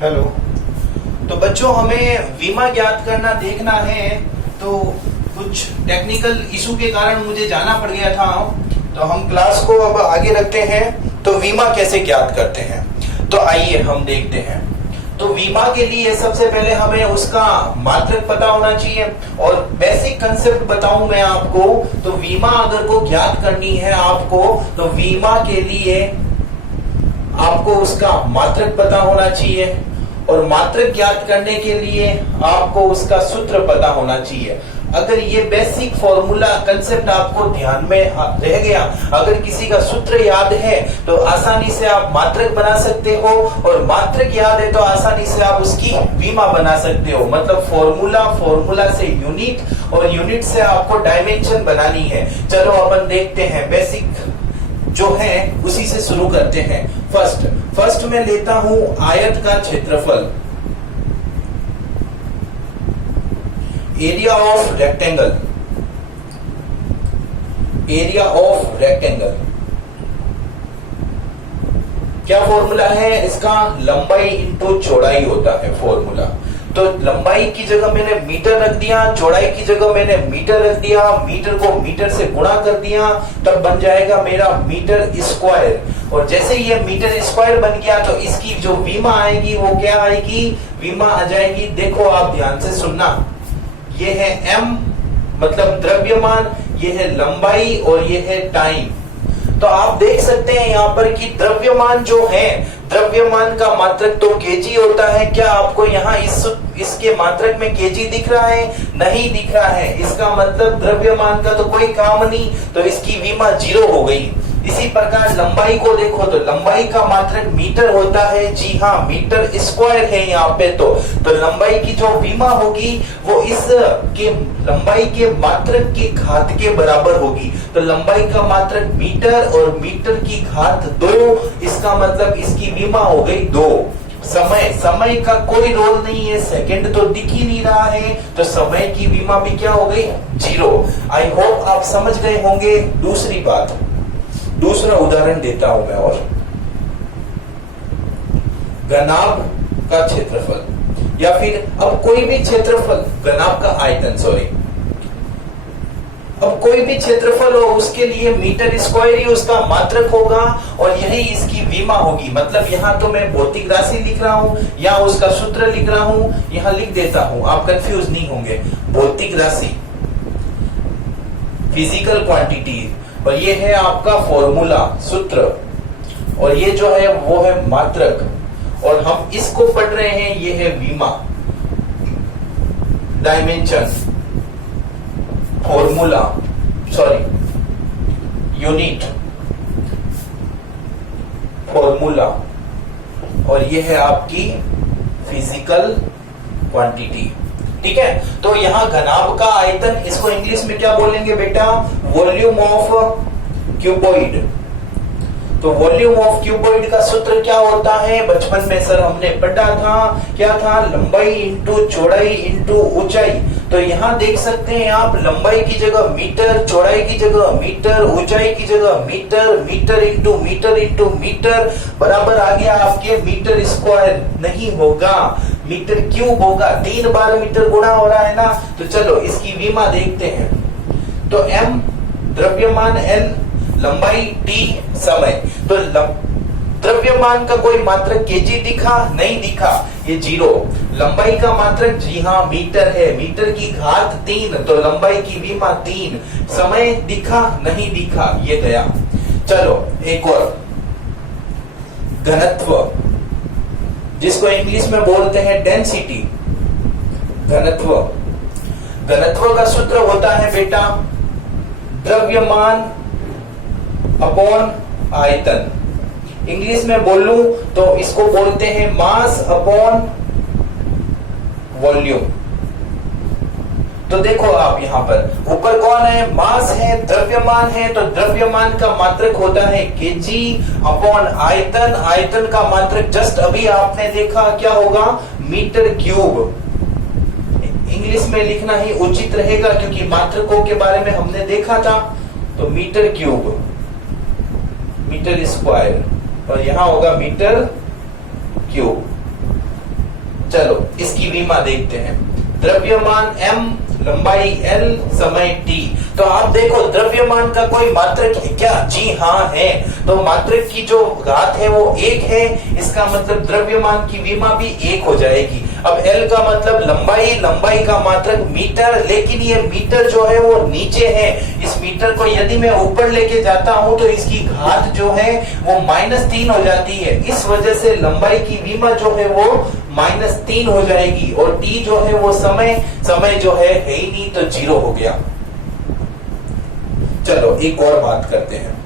Hello. तो बच्चों, हमें विमा ज्ञात करना देखना है, तो कुछ टेक्निकल इशू के कारण मुझे जाना पड़ गया था। तो हम क्लास को अब आगे रखते हैं। तो विमा कैसे ज्ञात करते हैं, तो आइए हम देखते हैं। तो विमा के लिए सबसे पहले हमें उसका मात्रक पता होना चाहिए, और बेसिक कंसेप्ट बताऊं मैं आपको। तो विमा अगर को ज्ञात करनी है आपको, तो विमा के लिए आपको उसका मात्रक पता होना चाहिए, और मात्रक ज्ञात करने के लिए आपको उसका सूत्र पता होना चाहिए। अगर ये बेसिक फॉर्मूला कंसेप्ट आपको ध्यान में रह गया, अगर किसी का सूत्र याद है तो आसानी से आप मात्रक बना सकते हो, और मात्रक याद है तो आसानी से आप उसकी विमा बना सकते हो। मतलब फॉर्मूला से यूनिट, और यूनिट से आपको डायमेंशन बनानी है। चलो अपन देखते हैं, बेसिक जो है उसी से शुरू करते हैं। फर्स्ट मैं लेता हूं आयत का क्षेत्रफल, एरिया ऑफ रेक्टेंगल। क्या फॉर्मूला है इसका? लंबाई इंटू चौड़ाई होता है फॉर्मूला। तो लंबाई की जगह मैंने मीटर रख दिया, चौड़ाई की जगह मैंने मीटर रख दिया, मीटर को मीटर से गुणा कर दिया, तब बन जाएगा मेरा मीटर स्क्वायर। और जैसे ये मीटर स्क्वायर बन गया तो इसकी जो विमा आएगी वो क्या आएगी? विमा आ जाएगी, देखो आप ध्यान से सुनना। ये है m मतलब द्रव्यमान, ये है लंबाई, और ये है टाइम। तो आप देख सकते हैं यहाँ पर कि द्रव्यमान जो है, द्रव्यमान का मात्रक तो केजी होता है। क्या आपको यहाँ इसके मात्रक में केजी दिख रहा है? नहीं दिख रहा है। इसका मतलब द्रव्यमान का तो कोई काम नहीं, तो इसकी विमा 0 हो गई। इसी प्रकार लंबाई को देखो, तो लंबाई का मात्रक मीटर होता है। जी हाँ, मीटर स्क्वायर है यहाँ पे। तो लंबाई की जो विमा होगी वो इस के लंबाई के मात्रक की घात के बराबर होगी। तो लंबाई का मात्रक मीटर और मीटर की घात 2, इसका मतलब इसकी विमा हो गई 2। समय का कोई रोल नहीं है, सेकंड तो दिख ही नहीं रहा है, तो समय की विमा भी क्या हो गई? 0। आई होप आप समझ गए होंगे। दूसरा उदाहरण देता हूं मैं, और घनाभ का क्षेत्रफल, या फिर अब कोई भी क्षेत्रफल, घनाभ का आयतन, अब कोई भी क्षेत्रफल हो उसके लिए मीटर स्क्वायर ही उसका मात्रक होगा, और यही इसकी विमा होगी। मतलब यहाँ तो मैं भौतिक राशि लिख रहा हूँ या उसका सूत्र लिख रहा हूँ, यहाँ लिख देता हूँ, आप कंफ्यूज नहीं होंगे। भौतिक राशि, फिजिकल क्वांटिटी, और ये है आपका फॉर्मूला, सूत्र, और ये जो है वो है मात्रक, और हम इसको पढ़ रहे हैं, ये है विमा, डायमेंशन, फॉर्मूला, यूनिट, फॉर्मूला, और ये है आपकी फिजिकल क्वांटिटी। ठीक है। तो यहाँ घनाभ का आयतन, इसको इंग्लिश में क्या बोलेंगे बेटा? Volume of cuboid. तो वॉल्यूम ऑफ क्यूबॉइड का सूत्र क्या होता है? बचपन में सर हमने पढ़ा था, क्या था? लंबाई इंटू चौड़ाई इंटू ऊंचाई। तो यहाँ देख सकते हैं आप, लंबाई की जगह मीटर, चौड़ाई की जगह मीटर, ऊंचाई की जगह मीटर, मीटर इंटू मीटर बराबर आ गया आपके मीटर स्क्वायर। नहीं होगा, मीटर क्यूब होगा। 3 बार मीटर गुणा हो रहा है ना। तो चलो इसकी विमा देखते हैं। तो m द्रव्यमान, n लंबाई, t समय। तो द्रव्यमान का कोई मात्रक केजी दिखा? नहीं दिखा, ये 0। लंबाई का मात्रक, जी हाँ, मीटर है, मीटर की घात 3, तो लंबाई की विमा 3। समय दिखा? नहीं दिखा, ये गया। चलो एक और, घनत्व, जिसको इंग्लिश में बोलते हैं डेंसिटी, घनत्व। घनत्व का सूत्र होता है बेटा द्रव्यमान अपॉन आयतन। इंग्लिश में बोलूं तो इसको बोलते हैं मास अपॉन वॉल्यूम। तो देखो आप यहाँ पर ऊपर कौन है? मास है, द्रव्यमान है, तो द्रव्यमान का मात्रक होता है केजी अपॉन आयतन। आयतन का मात्रक जस्ट अभी आपने देखा क्या होगा? Metre cube. इंग्लिश में लिखना ही उचित रहेगा क्योंकि मात्रकों के बारे में हमने देखा था। तो मीटर क्यूब, मीटर स्क्वायर, और यहां होगा मीटर क्यूब। चलो इसकी विमा देखते हैं। द्रव्यमान m, लंबाई l, समय t। तो आप देखो द्रव्यमान का कोई मात्रक है क्या? जी हाँ है। तो मात्रक की जो घात है वो 1 है, इसका मतलब द्रव्यमान की विमा भी 1 हो जाएगी। अब l का मतलब लंबाई, लंबाई का मात्रक मीटर, लेकिन ये मीटर जो है वो नीचे है। इस मीटर को यदि मैं ऊपर लेके जाता हूं तो इसकी घात जो है वो -3 हो जाती है। इस वजह से लंबाई की विमा जो है वो -3 हो जाएगी। और t जो है वो समय, समय जो है ही नहीं, तो 0 हो गया। चलो एक और बात करते हैं,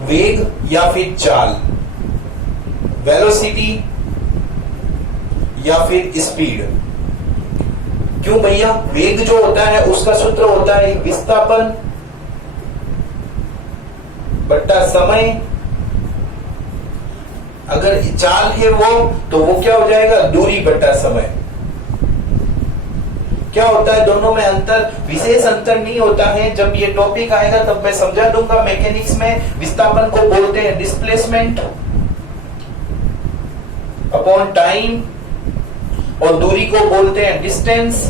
वेग या फिर चाल, वेलोसिटी या फिर स्पीड। क्यों भैया? वेग जो होता है उसका सूत्र होता है विस्थापन बट्टा समय। अगर चाल है वो क्या हो जाएगा? दूरी बट्टा समय। क्या होता है दोनों में अंतर? विशेष अंतर नहीं होता है। जब ये टॉपिक आएगा तब मैं समझा दूंगा। मैकेनिक्स में विस्थापन को बोलते हैं डिस्प्लेसमेंट अपॉन टाइम, और दूरी को बोलते हैं डिस्टेंस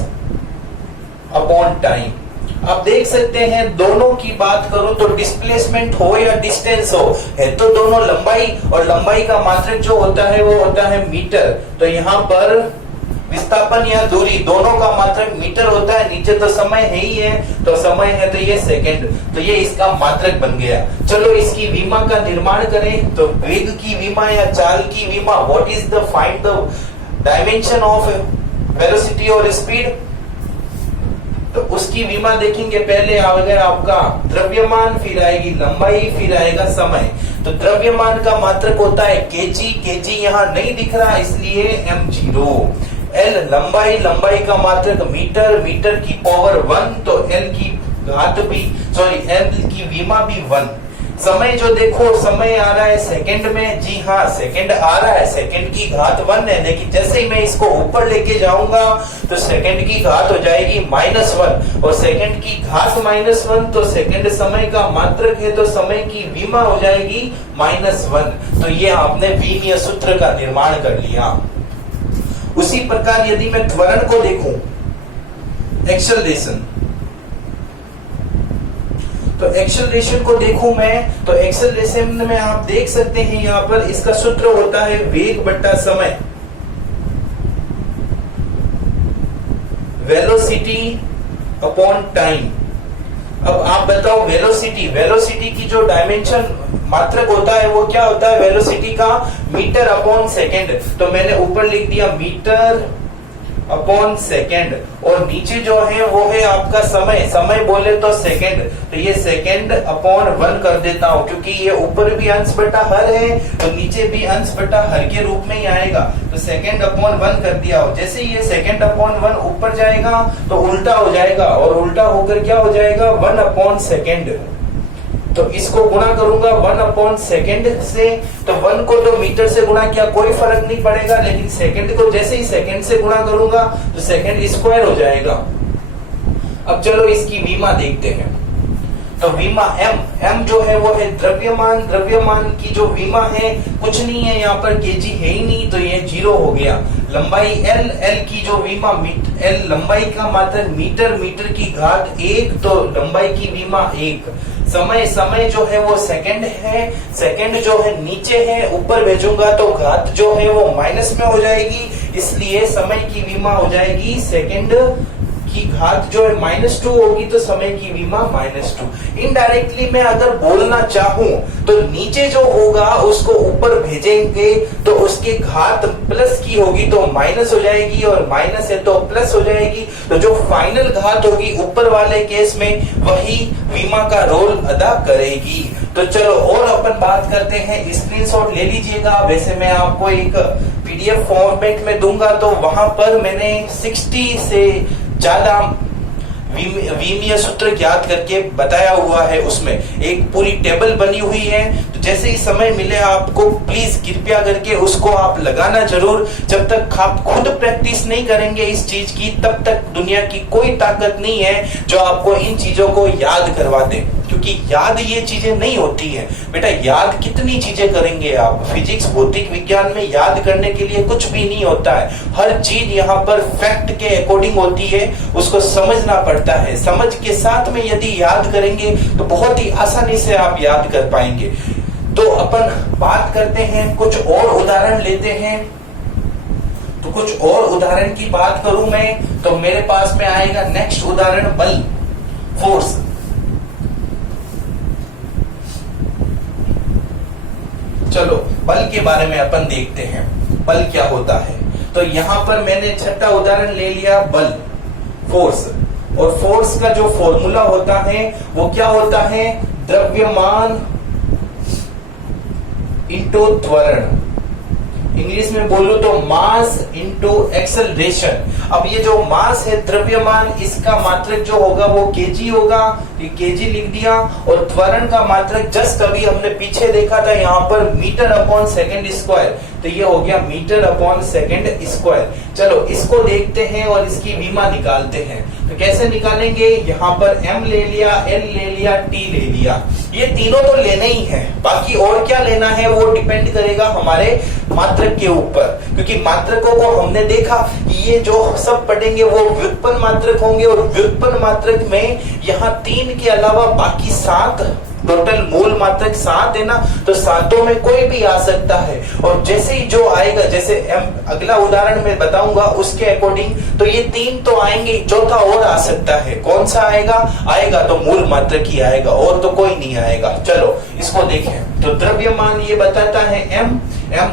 अपॉन टाइम। आप देख सकते हैं दोनों की बात करूं तो डिस्प्लेसमेंट हो या डिस्टेंस हो, है तो दोनों लंबाई, और लंबाई का मात्रक जो होता है वो होता है मीटर। तो यहाँ पर विस्थापन या दूरी दोनों का मात्रक मीटर होता है। नीचे तो समय है ही है, तो समय है तो ये सेकंड, तो ये इसका मात्रक बन गया। चलो इसकी विमा का निर्माण करें। तो वेग की विमा या चाल की विमा, what is the find the dimension of velocity और स्पीड। तो उसकी विमा देखेंगे। पहले आएगा आपका द्रव्यमान, फिर आएगी लंबाई, फिर आएगा समय। तो द्रव्यमान का मात्रक होता है केजी, केजी यहाँ नहीं दिख रहा इसलिए m0। l लंबाई, लंबाई का मात्रक मीटर, मीटर की पावर 1, तो l की घात भी l की विमा भी 1। समय जो देखो, समय आ रहा है सेकंड में। जी हाँ सेकंड आ रहा है, सेकंड की घात 1 है, लेकिन जैसे ही मैं इसको ऊपर लेके जाऊंगा तो सेकंड की घात हो जाएगी -1, और सेकंड की घात -1 तो सेकंड समय का मात्रक है, तो समय की विमा हो जाएगी -1। तो ये आपने विमीय सूत्र का निर्माण कर लिया। उसी प्रकार यदि मैं त्वरण को देखूं, एक्सेलरेशन, तो एक्सेलरेशन को देखूं मैं, तो एक्सेलरेशन में आप देख सकते हैं यहाँ पर इसका सूत्र होता है वेग बट्टा समय, वेलोसिटी अपॉन टाइम। अब आप बताओ वेलोसिटी, वेलोसिटी की जो डायमेंशन मात्रक होता है वो क्या होता है? वेलोसिटी का मीटर अपॉन सेकेंड। तो मैंने ऊपर लिख दिया मीटर अपॉन सेकेंड, और नीचे जो है वो है आपका समय, समय बोले तो सेकेंड, तो ये सेकेंड अपॉन 1 कर देता हूं, क्योंकि ये ऊपर भी अंश बटा हर है तो नीचे भी अंश बटा हर के रूप में ही आएगा। तो सेकेंड अपॉन 1 कर दिया हो। जैसे ये सेकेंड अपॉन 1 ऊपर जाएगा तो उल्टा हो जाएगा, और उल्टा होकर क्या हो जाएगा? 1 अपॉन सेकेंड। तो इसको गुणा करूंगा 1 अपॉन सेकेंड से, तो 1 को तो मीटर से गुणा किया कोई फर्क नहीं पड़ेगा, लेकिन सेकेंड को जैसे ही सेकेंड से गुणा करूंगा तो सेकेंड स्क्वायर हो जाएगा। अब चलो इसकी विमा देखते हैं। तो विमा m जो है वो है द्रव्यमान, द्रव्यमान की जो विमा है कुछ नहीं है, यहाँ पर केजी है ही नहीं, तो ये 0 हो गया। लंबाई l की जो विमा l लंबाई का मात्रक मीटर, मीटर की घात 1, तो लंबाई की विमा 1। समय, समय जो है वो सेकंड है, सेकंड जो है नीचे है, ऊपर भेजूंगा तो घात जो है वो माइनस में हो जाएगी, इसलिए समय की विमा हो जाएगी सेकंड की घात जो है -2 होगी, तो समय की विमा -2। इनडायरेक्टली मैं अगर बोलना चाहूं तो नीचे जो होगा उसको ऊपर भेजेंगे तो उसकी घात प्लस की होगी तो माइनस हो जाएगी, और माइनस है तो प्लस हो जाएगी। तो जो फाइनल घात होगी ऊपर वाले केस में वही विमा का रोल अदा करेगी। तो चलो और अपन बात करते हैं, स्क्रीनशॉट ले लीजिएगा। वैसे मैं आपको एक PDF फॉर्मेट में दूंगा, तो वहां पर मैंने 60 से ज्यादा विमीय सूत्र ज्ञात करके बताया हुआ है। उसमें एक पूरी टेबल बनी हुई है, तो तो जैसे ही समय मिले आपको प्लीज कृपया करके उसको आप लगाना जरूर। जब तक आप खुद प्रैक्टिस नहीं करेंगे इस चीज की, तब तक दुनिया की कोई ताकत नहीं है जो आपको इन चीजों को याद करवा दे, क्योंकि याद ये चीजें नहीं होती है बेटा। याद कितनी चीजें करेंगे आप, फिजिक्स भौतिक विज्ञान में याद करने के लिए कुछ भी नहीं होता है। हर चीज यहाँ पर फैक्ट के अकॉर्डिंग होती है, उसको समझना पड़ता है। समझ के साथ में यदि याद करेंगे तो बहुत ही आसानी से आप याद कर पाएंगे। तो अपन बात करते हैं, कुछ और उदाहरण लेते हैं। तो कुछ और उदाहरण की बात करूं मैं तो मेरे पास में आएगा नेक्स्ट उदाहरण बल, फोर्स। चलो बल के बारे में अपन देखते हैं, बल क्या होता है। तो यहां पर मैंने छठा उदाहरण ले लिया, बल, फोर्स। और फोर्स का जो फॉर्मूला होता है वो क्या होता है, द्रव्यमान इंटू त्वरण। इंग्लिश में बोलो तो मास इंटू एक्सेलरेशन। अब ये जो मास है द्रव्यमान, इसका मात्रक जो होगा वो केजी होगा, ये केजी लिख दिया। और त्वरण का मात्रक जस्ट अभी हमने पीछे देखा था यहाँ पर मीटर अपॉन सेकेंड स्क्वायर, तो ये हो गया मीटर अपॉन सेकेंड स्क्वायर। चलो इसको देखते हैं और इसकी विमा निकालते हैं। तो कैसे निकालेंगे, यहाँ पर m ले लिया, l ले लिया, t ले लिया। ये तीनों तो लेने ही है, बाकी और क्या लेना है वो डिपेंड करेगा हमारे मात्रक के ऊपर, क्योंकि मात्रकों को हमने देखा कि ये जो सब पढ़ेंगे वो व्युत्पन्न मात्रक होंगे। और व्युत्पन्न मात्रक में यहाँ 3 के अलावा बाकी 7, टोटल मूल मात्रक 7 है ना, तो सातों में कोई भी आ सकता है। और जैसे ही जो आएगा, जैसे अगला उदाहरण में बताऊंगा उसके अकॉर्डिंग, तो ये 3 तो आएंगे, चौथा और आ सकता है। कौन सा आएगा तो मूल मात्रक ही आएगा, और तो कोई नहीं आएगा। चलो इसको देखें। तो द्रव्यमान ये बताता है m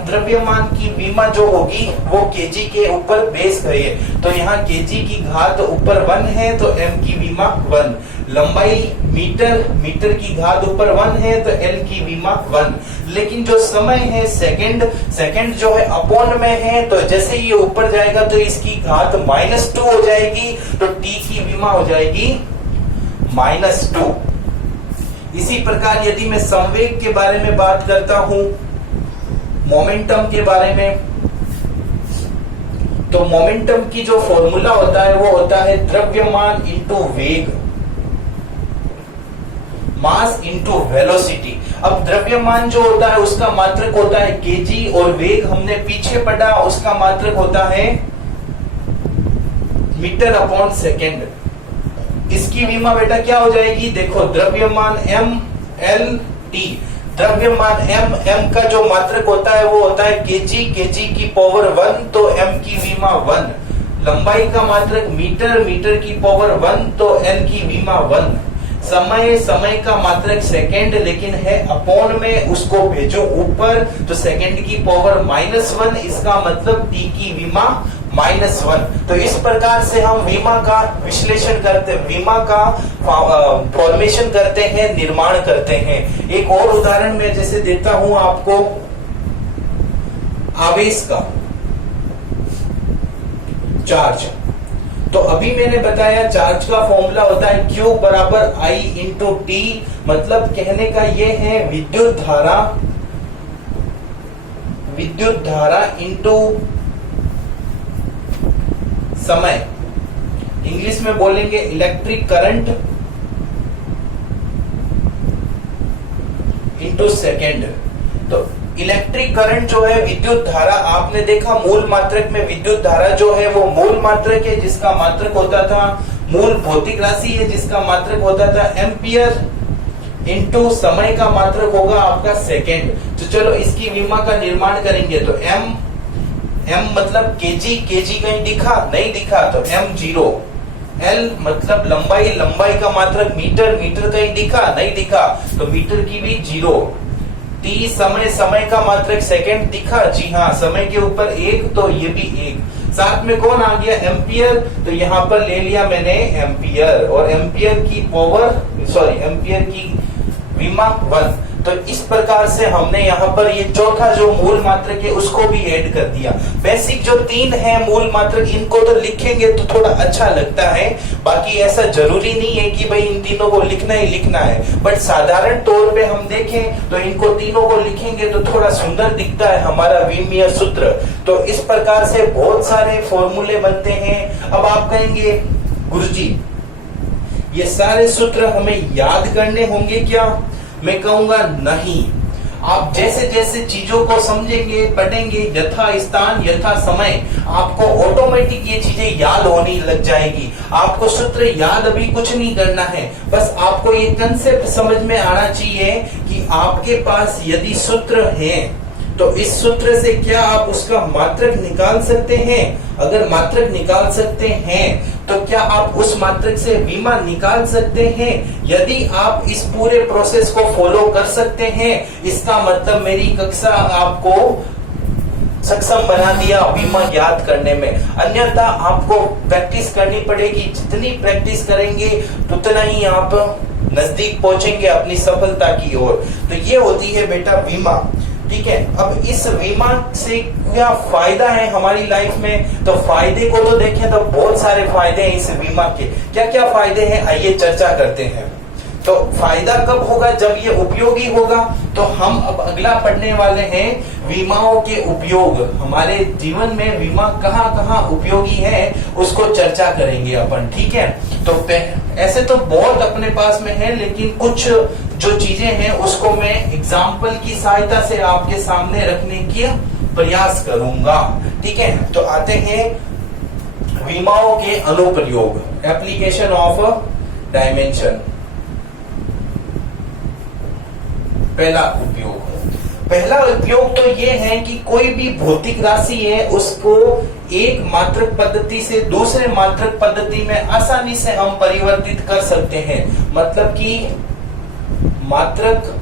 द्रव्यमान की विमा जो होगी वो केजी के ऊपर बेस है। तो यहाँ केजी की घात ऊपर 1 है तो m की विमा 1। लंबाई मीटर की घात ऊपर 1 है तो l की विमा 1। लेकिन जो समय है सेकंड जो है अपॉन में है, तो जैसे ये ऊपर जाएगा तो इसकी घात -2 हो जाएगी, तो t की विमा हो जाएगी -2। इसी प्रकार यदि मैं संवेग के बारे में बात करता हूं, मोमेंटम के बारे में, तो मोमेंटम की जो फॉर्मूला होता है वो होता है द्रव्यमान इंटू वेग, मास इंटू वेलोसिटी। अब द्रव्यमान जो होता है उसका मात्रक होता है केजी, और वेग हमने पीछे पढ़ा उसका मात्रक होता है मीटर अपॉन सेकेंड। इसकी विमा बेटा क्या हो जाएगी, देखो द्रव्यमान m l t। द्रव्यमान m का जो मात्रक होता है वो होता है केजी की पावर 1, तो m की विमा 1। लंबाई का मात्रक मीटर की पावर 1, तो l की विमा 1। समय का मात्रक सेकंड, लेकिन है अपॉन में, उसको भेजो ऊपर, तो सेकंड की पावर -1, इसका मतलब t की विमा -1। तो इस प्रकार से हम विमा का विश्लेषण करते हैं, विमा का फॉर्मेशन करते हैं, निर्माण करते हैं। एक और उदाहरण मैं जैसे देता हूं आपको आवेश का, चार्ज। तो अभी मैंने बताया चार्ज का फॉर्मूला होता है Q बराबर I इंटू टी। मतलब कहने का ये है विद्युत धारा इंटू समय। इंग्लिश में बोलेंगे इलेक्ट्रिक करंट इंटू सेकेंड। तो इलेक्ट्रिक करंट जो है विद्युत धारा, आपने देखा मूल मात्रक में विद्युत धारा जो है वो मूल मात्रक है जिसका मात्रक होता था, मूल भौतिक राशि है जिसका मात्रक होता था एम्पियर, इंटू समय का मात्रक होगा आपका सेकेंड। तो चलो इसकी विमा का निर्माण करेंगे। तो m मतलब केजी कहीं दिखा नहीं दिखा, तो m0। l मतलब लंबाई का मात्रक मीटर कहीं दिखा नहीं दिखा, तो मीटर की भी 0। t समय का मात्रक सेकंड दिखा, जी हाँ, समय के ऊपर 1, तो ये भी 1। साथ में कौन आ गया, एम्पियर। तो यहाँ पर ले लिया मैंने एम्पियर, और एम्पियर की विमा 1। तो इस प्रकार से हमने यहाँ पर ये चौथा जो मूल मात्रक है उसको भी ऐड कर दिया। बेसिक जो 3 है मूल मात्रक, इनको तो लिखेंगे तो थोड़ा अच्छा लगता है, बाकी ऐसा जरूरी नहीं है कि भाई इन तीनों को लिखना ही लिखना है, बट साधारण तौर पे हम देखें तो इनको तीनों को लिखेंगे तो थोड़ा सुंदर दिखता है हमारा विमीय सूत्र। तो इस प्रकार से बहुत सारे फॉर्मूले बनते हैं। अब आप कहेंगे गुरुजी ये सारे सूत्र हमें याद करने होंगे क्या? मैं कहूंगा नहीं। आप जैसे जैसे चीजों को समझेंगे, पढ़ेंगे, यथा स्थान यथा समय, आपको ऑटोमेटिक ये चीजें याद होने लग जाएगी। आपको सूत्र याद अभी कुछ नहीं करना है, बस आपको ये कंसेप्ट समझ में आना चाहिए कि आपके पास यदि सूत्र है तो इस सूत्र से क्या आप उसका मात्रक निकाल सकते हैं? अगर मात्रक निकाल सकते हैं तो क्या आप उस मात्रक से विमा निकाल सकते हैं? यदि आप इस पूरे प्रोसेस को फॉलो कर सकते हैं, इसका मतलब मेरी कक्षा आपको सक्षम बना दिया विमा याद करने में। अन्यथा आपको प्रैक्टिस करनी पड़ेगी। जितनी प्रैक्टिस करेंगे उतना ही आप नजदीक पहुंचेंगे अपनी सफलता की ओर। तो ये होती है बेटा विमा। ठीक है, अब इस विमा से क्या फायदा है हमारी लाइफ में? तो फायदे को तो देखें तो बहुत सारे फायदे हैं इस विमा के। क्या क्या फायदे हैं आइए चर्चा करते हैं। तो फायदा कब होगा? जब ये उपयोगी होगा। तो हम अब अगला पढ़ने वाले हैं विमाओं के उपयोग। हमारे जीवन में विमा कहाँ कहाँ उपयोगी है उसको चर्चा करेंगे अपन। ठीक है, तो ऐसे तो बहुत अपने पास में है, लेकिन कुछ जो चीजें हैं उसको मैं एग्जाम्पल की सहायता से आपके सामने रखने की प्रयास करूंगा। ठीक है, तो आते हैं विमाओं के अनुप्रयोग, एप्लीकेशन ऑफ डायमेंशन। पहला उपयोग तो ये है कि कोई भी भौतिक राशि है उसको एक मात्रक पद्धति से दूसरे मात्रक पद्धति में आसानी से हम परिवर्तित कर सकते हैं। मतलब कि मात्रक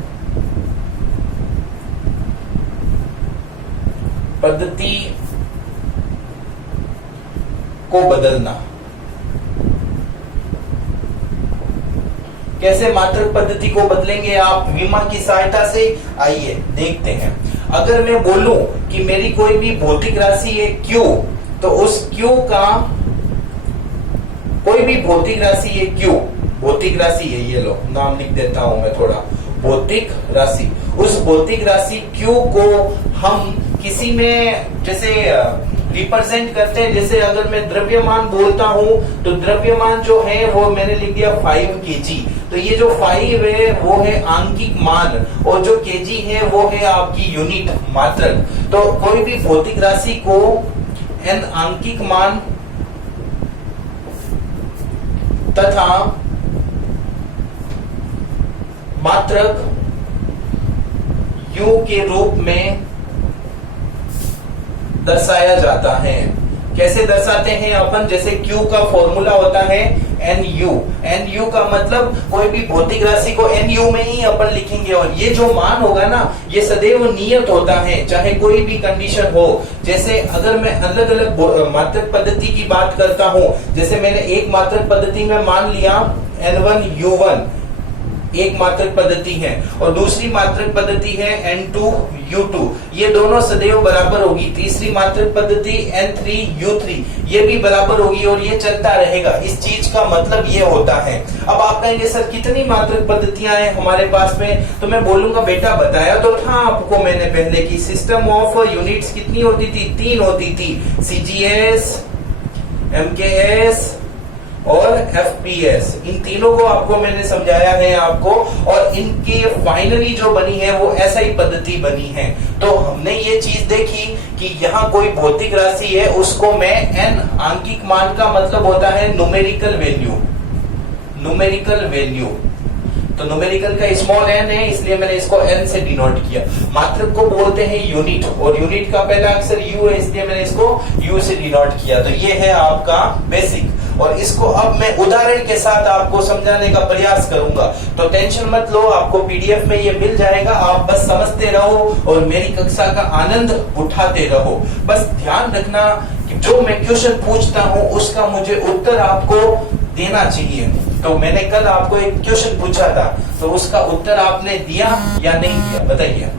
पद्धति को बदलना। कैसे मात्रक पद्धति को बदलेंगे आप विमा की सहायता से? आइए देखते हैं। अगर मैं बोलूं कि मेरी कोई भी भौतिक राशि है Q, तो उस Q का कोई भी भौतिक राशि है Q, भौतिक राशि है, ये लो नाम लिख देता हूं मैं थोड़ा, भौतिक राशि। उस भौतिक राशि Q को हम किसी में जैसे रिप्रेजेंट करते हैं। जैसे अगर मैं द्रव्यमान बोलता हूं तो द्रव्यमान जो है वो मैंने लिख दिया 5 kg। तो ये जो 5 है वो है आंकिक मान और जो kg है वो है आपकी यूनिट मात्रक। तो कोई भी भौतिक राशि को n आंकिक मान तथा मात्रक u के रूप में दर्शाया जाता है। कैसे दर्शाते हैं अपन? जैसे Q का फॉर्मूला होता है NU। NU का मतलब कोई भी भौतिक राशि को NU में ही अपन लिखेंगे और ये जो मान होगा ना ये सदैव नियत होता है, चाहे कोई भी कंडीशन हो। जैसे अगर मैं अलग अलग मात्रक पद्धति की बात करता हूं, जैसे मैंने एक मात्रक पद्धति में मान लिया N1U1 एक मात्रक पद्धति है और दूसरी मात्रक पद्धति है N2U2, ये दोनों सदैव बराबर होगी। तीसरी मात्रक पद्धति N3U3 ये भी बराबर होगी और ये चलता रहेगा। इस चीज का मतलब ये होता है। अब आप कहेंगे सर कितनी मात्रक पद्धतियां हैं हमारे पास में? तो मैं बोलूंगा बेटा बताया तो था आपको मैंने पहले की सिस्टम ऑफ यूनिट्स कितनी होती थी? 3 होती थी, CGS, MKS और FPS। इन तीनों को आपको मैंने समझाया है आपको, और इनके फाइनली जो बनी है वो SI पद्धति बनी है। तो हमने ये चीज देखी कि यहाँ कोई भौतिक राशि है उसको मैं n आंकिक मान का मतलब होता है न्यूमेरिकल वैल्यू, न्यूमेरिकल वैल्यू। तो न्यूमेरिकल का स्मॉल n है इसलिए मैंने इसको n से डिनोट किया। मात्रक को बोलते हैं यूनिट और यूनिट का पहला अक्षर U है इसलिए मैंने इसको U से डिनोट किया। तो ये है आपका बेसिक, और इसको अब मैं उदाहरण के साथ आपको समझाने का प्रयास करूंगा। तो टेंशन मत लो, आपको PDF में ये मिल जाएगा, आप बस समझते रहो और मेरी कक्षा का आनंद उठाते रहो। बस ध्यान रखना कि जो मैं क्वेश्चन पूछता हूँ उसका मुझे उत्तर आपको देना चाहिए। तो मैंने कल आपको एक क्वेश्चन पूछा था, तो उसका उत्तर आपने दिया या नहीं दिया, बताइए।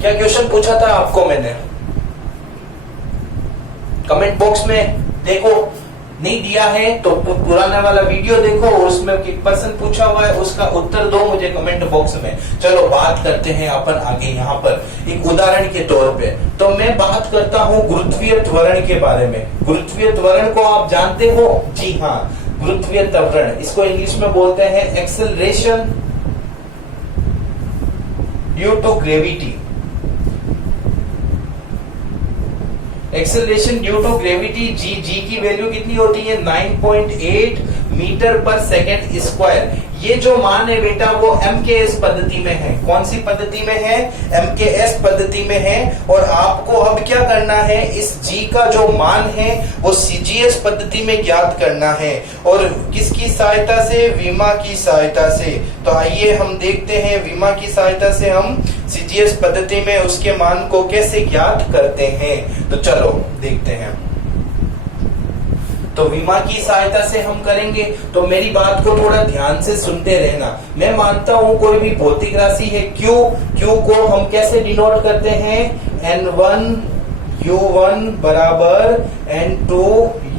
क्या क्वेश्चन पूछा था आपको मैंने? कमेंट बॉक्स में देखो, नहीं दिया है तो पुराना वाला वीडियो देखो, उसमें एक पर्सन पूछा हुआ है, उसका उत्तर दो मुझे कमेंट बॉक्स में। चलो बात करते हैं अपन आगे यहाँ पर एक उदाहरण के तौर पे। तो मैं बात करता हूँ गुरुत्वीय त्वरण के बारे में। गुरुत्वीय त्वरण को आप जानते हो? जी हाँ, गुरुत्वीय त्वरण, इसको इंग्लिश में बोलते हैं acceleration due to gravity. Acceleration due to gravity, g की वैल्यू कितनी होती है? 9.8 मीटर पर सेकेंड स्क्वायर। ये जो मान है बेटा वो MKS पद्धति में है। कौन सी पद्धति में है? MKS पद्धति में है। और आपको अब क्या करना है, इस G का जो मान है वो CGS पद्धति में ज्ञात करना है। और किसकी सहायता से? विमा की सहायता से। तो आइए हम देखते हैं विमा की सहायता से हम CGS पद्धति में उसके मान को कैसे ज्ञात करते हैं। तो चलो देखते हैं। तो विमा की सहायता से हम करेंगे, तो मेरी बात को थोड़ा ध्यान से सुनते रहना। मैं मानता हूं कोई भी भौतिक राशि है Q को हम कैसे डिनोट करते हैं? N1 U1 बराबर N2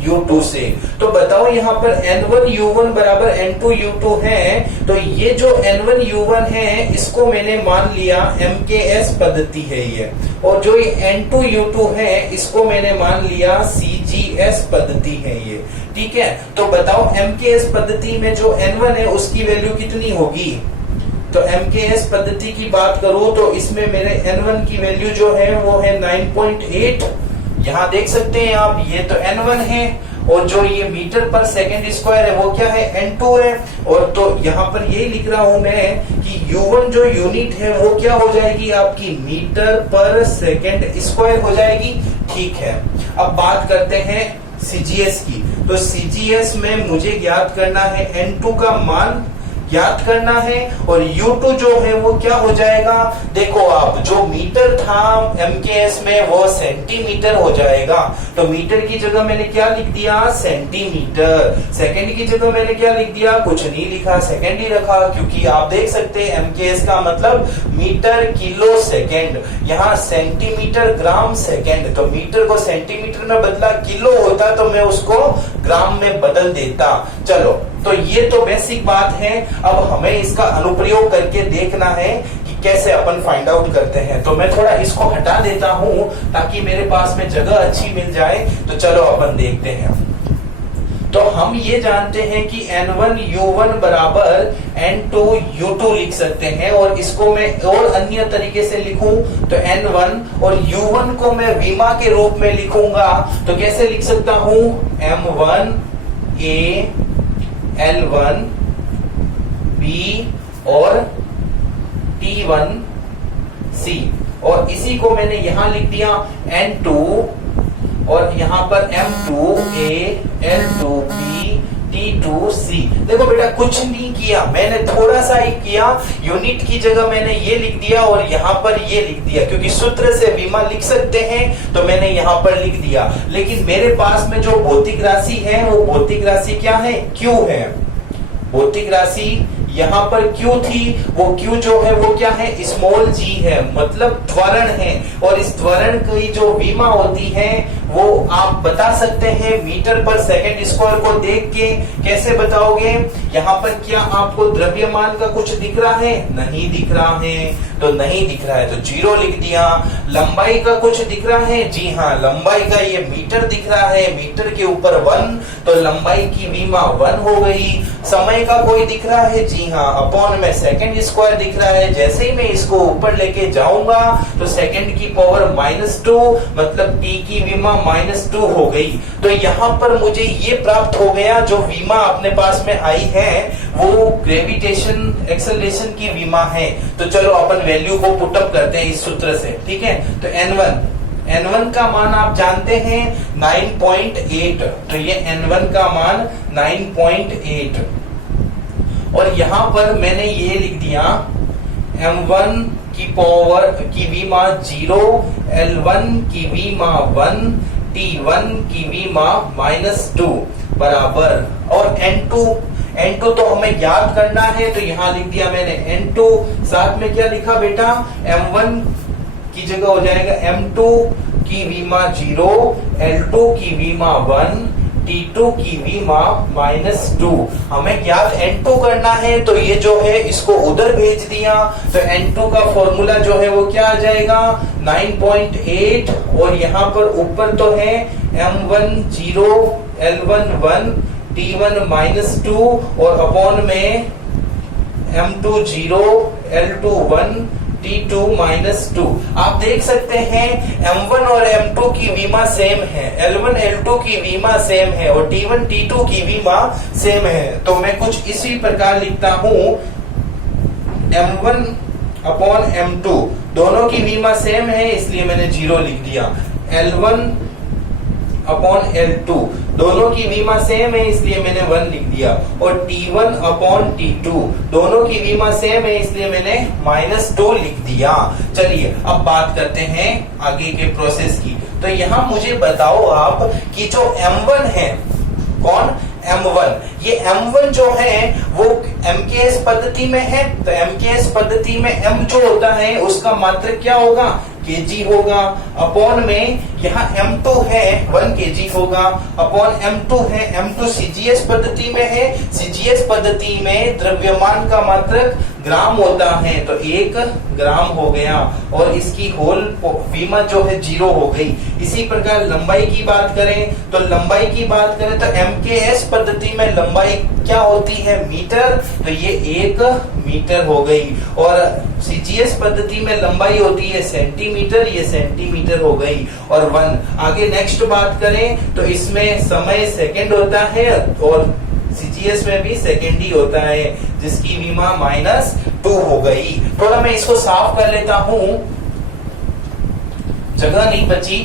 U2 से। तो बताओ यहाँ पर N1 U1 बराबर N2 U2 है, तो ये जो N1 U1 है इसको मैंने मान लिया MKS पद्धति है ये, और जो ये N2 U2 है इसको मैंने मान लिया CGS पद्धति है ये। ठीक है, तो बताओ MKS पद्धति में जो N1 है उसकी वैल्यू कितनी होगी? तो MKS पद्धति की बात करूं तो इसमें मेरे N1 की वैल्यू जो है वो है 9.8। यहाँ देख सकते हैं आप, ये तो N1 है, और जो ये मीटर पर सेकेंड स्क्वायर है वो क्या है? N2 है। और तो यहाँ पर यही लिख रहा हूं मैं कि U1 जो यूनिट है वो क्या हो जाएगी आपकी? मीटर पर सेकेंड स्क्वायर हो जाएगी। ठीक है, अब बात करते हैं CGS की। तो CGS में मुझे ज्ञात करना है N2 का मान ज्ञात करना है, और U2 जो है वो क्या हो जाएगा? देखो आप, जो मीटर था MKS में वो सेंटीमीटर हो जाएगा। तो मीटर की जगह मैंने क्या लिख दिया? सेंटीमीटर। सेकंड की जगह मैंने क्या लिख दिया? कुछ नहीं लिखा, सेकंड ही रखा, क्योंकि आप देख सकते हैं MKS का मतलब मीटर किलो सेकंड, यहाँ सेंटीमीटर ग्राम सेकंड। तो मीटर को सेंटीमीटर में बदला, किलो होता तो मैं उसको ग्राम में बदल देता। चलो, तो ये तो बेसिक बात है। अब हमें इसका अनुप्रयोग करके देखना है कि कैसे अपन फाइंड आउट करते हैं। तो मैं थोड़ा इसको हटा देता हूं ताकि मेरे पास में जगह अच्छी मिल जाए। तो चलो अपन देखते हैं। तो हम ये जानते हैं कि N1 U1 बराबर N2 U2 लिख सकते हैं, और इसको मैं और अन्य तरीके से लिखूं तो N1 और U1 को मैं विमा के रूप में लिखूंगा। तो कैसे लिख सकता हूं? M1 A L1 B और T1 C, और इसी को मैंने यहां लिख दिया N2, और यहां पर M2 A L2 B T2 C। देखो बेटा, कुछ नहीं किया मैंने, थोड़ा सा ही किया। यूनिट की जगह मैंने ये लिख दिया और यहाँ पर ये लिख दिया, क्योंकि सूत्र से विमा लिख सकते हैं तो मैंने यहाँ पर लिख दिया। लेकिन मेरे पास में जो भौतिक राशि है वो भौतिक राशि क्या है? Q है। भौतिक राशि यहाँ पर Q थी, वो Q जो है वो क्या है? स्मॉल g है, मतलब त्वरण है। और इस त्वरण की जो विमा होती है वो आप बता सकते हैं मीटर पर सेकंड स्क्वायर को देख के। कैसे बताओगे? यहाँ पर क्या आपको द्रव्यमान का कुछ दिख रहा है? नहीं दिख रहा है, तो नहीं दिख रहा है तो 0 लिख दिया। लंबाई का कुछ दिख रहा है? जी हाँ, लंबाई का ये मीटर दिख रहा है, मीटर के ऊपर 1, तो लंबाई की विमा 1 हो गई। समय का कोई दिख रहा है? जी हाँ, अपॉन में सेकंड स्क्वायर दिख रहा है। जैसे ही मैं इसको ऊपर लेके जाऊंगा तो सेकंड की पावर -2, मतलब t की विमा -2 हो गई। तो यहाँ पर मुझे ये प्राप्त हो गया, जो विमा अपने पास में आई है वो ग्रेविटेशन एक्सेलरेशन की विमा है। तो चलो अपन वैल्यू को पुटअप करते हैं इस सूत्र से। ठीक है, तो N1 का मान आप जानते हैं 9.8, तो ये N1 का मान 9.8, और यहां पर मैंने ये लिख दिया M1 की पावर की विमा 0, L1 की विमा 1, T1 की वीमा -2 बराबर, और N2 तो हमें याद करना है, तो यहां लिख दिया मैंने N2, साथ में क्या लिखा बेटा, M1 की जगह हो जाएगा M2 की वीमा 0, L2 की वीमा 1, T2 की वीमा -2। हमें ज्ञात N2 करना है, तो ये जो है इसको उधर भेज दिया, तो N2 का फॉर्मूला जो है वो क्या आ जाएगा, 9.8, और यहाँ पर ऊपर तो है M1 0, L1 1, T1 -2, और अपॉन में M2 0, L2 1, T2 -2। आप देख सकते हैं M1 और M2 की वीमा सेम है, L1 L2 की वीमा सेम है, और T1 T2 की वीमा सेम है। तो मैं कुछ इसी प्रकार लिखता हूं, M1 अपॉन M2 दोनों की वीमा सेम है, इसलिए मैंने 0 लिख दिया। L1 अपॉन L2 दोनों की वीमा सेम है, इसलिए मैंने 1 लिख दिया, और T1 अपॉन T2 दोनों की वीमा सेम है, इसलिए मैंने -2 लिख दिया। चलिए अब बात करते हैं आगे के प्रोसेस की। तो यहां मुझे बताओ आप कि जो M1 है, कौन, M1, ये M1 जो है वो MKS पद्धति में है, तो MKS पद्धति में M जो होता है उसका मात्रक क्या होगा, kg होगा, अपॉन में यहाँ M2 है 1 kg होगा, अपॉन M2 है, M2 CGS पद्धति में है, CGS पद्धति में द्रव्यमान का मात्रक ग्राम होता है, तो 1 ग्राम हो गया, और इसकी होल वीमा जो है 0 हो गई। इसी प्रकार लंबाई की बात करें, तो लंबाई की बात करें तो MKS पद्धति में लंबाई क्या होती है, मीटर, तो ये 1 मीटर हो गई, और CGS पद्धति में लंबाई होती है सेंटीमीटर, ये सेंटीमीटर हो गई, और 1। आगे नेक्स्ट बात करें तो इसमें समय सेकंड होता है, और CGS में भी सेकंड ही होता है, जिसकी वीमा -2 हो गई। थोड़ा मैं इसको साफ कर लेता हूं, जगह नहीं बची,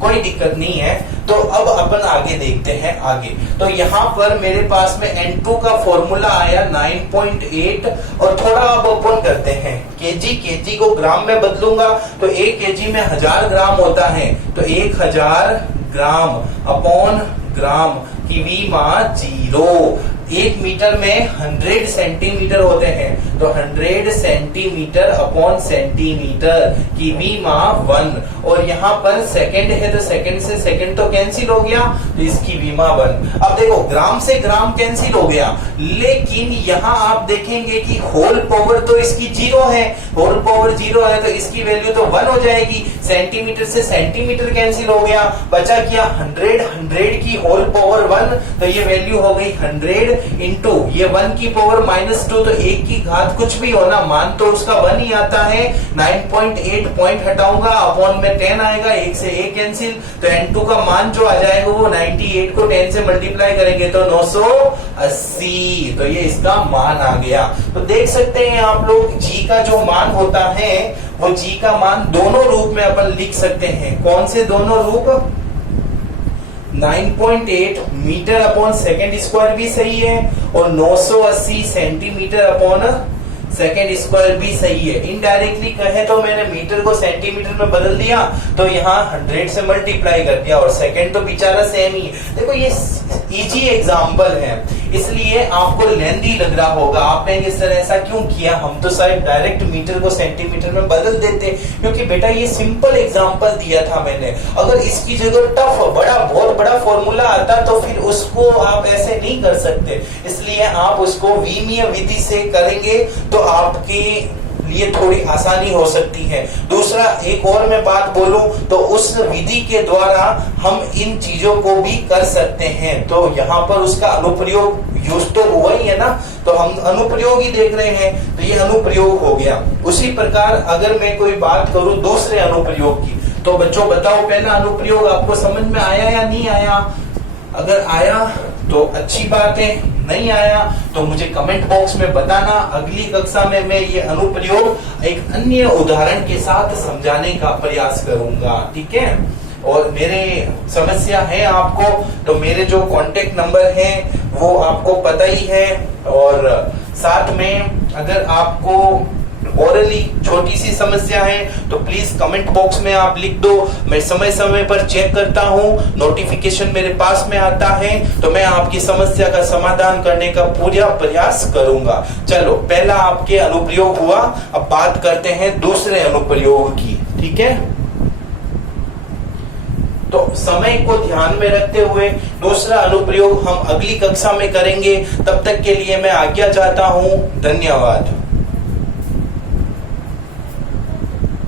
कोई दिक्कत नहीं है। तो अब अपन आगे देखते हैं आगे। तो यहाँ पर मेरे पास में N2 का फॉर्मूला आया 9.8, और थोड़ा अब ओपन करते हैं, केजी को ग्राम में बदलूंगा, तो 1 केजी में 1000 ग्राम होता है, तो 1000 ग्राम अपॉन ग्राम की वीमा 0। 1 मीटर में 100 सेंटीमीटर होते हैं, तो 100 सेंटीमीटर अपॉन सेंटीमीटर की वीमा 1, और यहाँ पर सेकंड है तो सेकंड से सेकंड तो कैंसिल हो गया, तो इसकी वीमा 1। अब देखो ग्राम से ग्राम कैंसिल हो गया, लेकिन यहाँ आप देखेंगे कि होल पावर तो इसकी 0 है, होल पावर 0 है तो इसकी वैल्यू तो 1 हो जाएगी। सेंटीमीटर से सेंटीमीटर कैंसिल हो गया, बचा क्या 100 की होल पावर 1, तो ये वैल्यू हो गई 100 इंटू ये 1 की पावर -2, तो 1 की घात कुछ भी होना, मान तो उसका 1 ही आता है। 9.8 पॉइंट हटाऊंगा, अपॉन में 10 आएगा, 1 से 1 कैंसिल, तो N2 का मान जो आ जाएगा वो 98 को 10 से मल्टीप्लाई करेंगे तो 980, तो ये इसका मान आ गया। तो देख सकते हैं आप लोग G का जो मान होता है वो G का मान दोनों रूप में अपन लिख सकते हैं। कौन से दोनों रूप, 9.8 मीटर अपॉन सेकेंड स्क्वायर भी सही है, और 980 सेंटीमीटर अपॉन सेकेंड स्क्वायर भी सही है। इनडायरेक्टली कहे तो मैंने मीटर को सेंटीमीटर में बदल दिया, तो यहाँ 100 से मल्टीप्लाई कर दिया, और सेकेंड तो बेचारा सेम ही है। देखो ये इजी एग्जांपल है, इसलिए आपको लेंथी लग रहा होगा, आपने इस तरह ऐसा क्यों किया, हम तो शायद डायरेक्ट मीटर को सेंटीमीटर में बदल देते, क्योंकि बेटा ये सिंपल एग्जांपल दिया था मैंने। अगर इसकी जगह टफ बहुत बड़ा फॉर्मूला आता तो फिर उसको आप ऐसे नहीं कर सकते, इसलिए आप उसको विमीय विधि से करेंगे तो आपके लिए थोड़ी आसानी हो सकती है। दूसरा एक और मैं बात बोलूं तो उस विधि के द्वारा हम इन चीजों को भी कर सकते हैं, तो यहाँ पर उसका अनुप्रयोग यूज तो हुआ ही है ना, तो हम अनुप्रयोग ही देख रहे हैं, तो ये अनुप्रयोग हो गया। उसी प्रकार अगर मैं कोई बात करूं दूसरे अनुप्रयोग की, तो बच्चों बताओ पहला अनुप्रयोग आपको समझ में आया या नहीं आया? अगर आया तो अच्छी बात है, नहीं आया तो मुझे कमेंट बॉक्स में बताना। अगली कक्षा में मैं ये अनुप्रयोग एक अन्य उदाहरण के साथ समझाने का प्रयास करूंगा, ठीक है। और मेरे समस्या है आपको, तो मेरे जो कांटेक्ट नंबर है वो आपको पता ही है, और साथ में अगर आपको ओरली छोटी सी समस्या है तो प्लीज कमेंट बॉक्स में आप लिख दो, मैं समय समय पर चेक करता हूँ, नोटिफिकेशन मेरे पास में आता है तो मैं आपकी समस्या का समाधान करने का पूरा प्रयास करूंगा। चलो पहला आपके अनुप्रयोग हुआ, अब बात करते हैं दूसरे अनुप्रयोग की। ठीक है, तो समय को ध्यान में रखते हुए दूसरा अनुप्रयोग हम अगली कक्षा में करेंगे। तब तक के लिए मैं आज्ञा चाहता हूं। धन्यवाद।